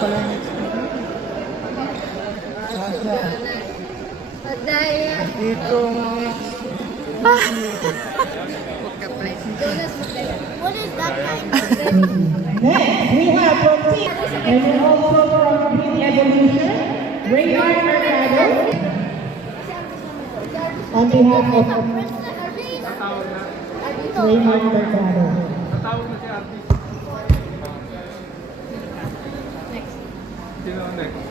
pala next week. Sasha. Dito next. What is that kind? Next, we have from Team, and also from Team Evolution, Raymond Mercado. On behalf of Raymond Mercado. Natawag na si artist. Next. Sino ang next?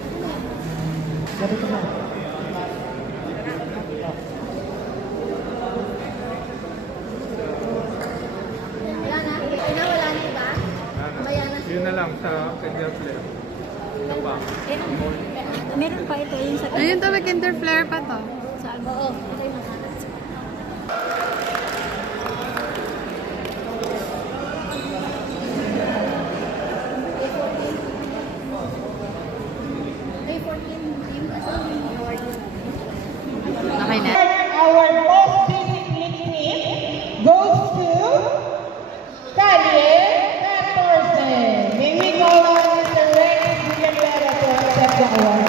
Sabi ko na. Wala na. Wala na iba? Bayan na. Yun na lang sa Kinder Flare. Ito pa. Meron pa ito yung sa... Ayun to, may Kinder Flare pa to. Saan? Oo. Ito yung nakalat. May 14 yung kasama yung award yun. Okay na. Our most disciplined team goes to Callie 14. May we call on Mr. Rex Villanueva to accept the award.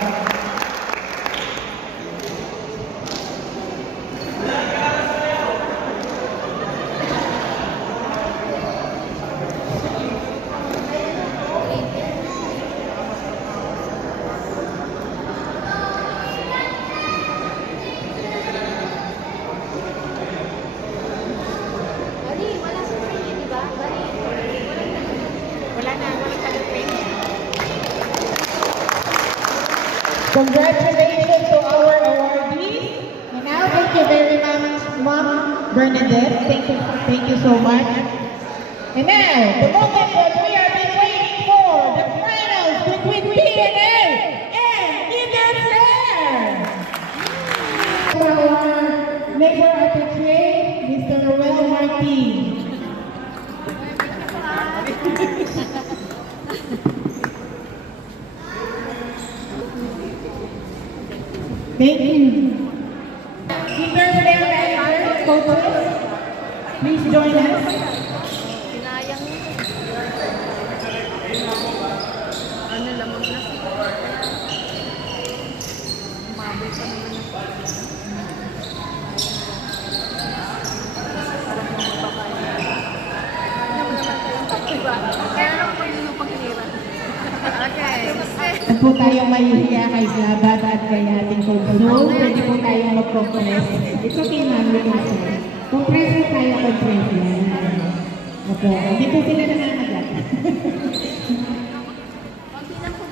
Bali, wala sa training, di ba? Bali, wala na, wala color print. Congratulations to our awardees. And now, thank you very much, Mom Bernadette. Thank you so much. And now, the moment that we have been waiting for, the finals between PNA and Kinder Flare. Our member of the trade, Mr. Noel Martin. Thank you. Kinder Flare members, coaches, please join us. Kinayang Ano lamang na? Maboy pa naman ako. Sarap mo magpapaya. Ano mo naman tayong pagkiba? Kaya lang ako yung pagkira. Okay. Huwag po tayong mahihiya kay Slabat at kay ating coach. So, pwede po tayong mag-compress. It's okay, ma'am. We can say. Compress na tayo, compress. Yan. Opo. Hindi po sila nangangagat.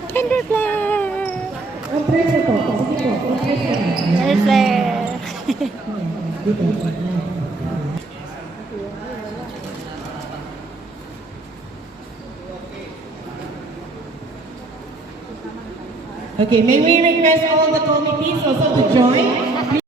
Kinder Flare! Compress na po. Sige po. Compress na. Kinder Flare! Dito. Okay, may we request all the committees also to join?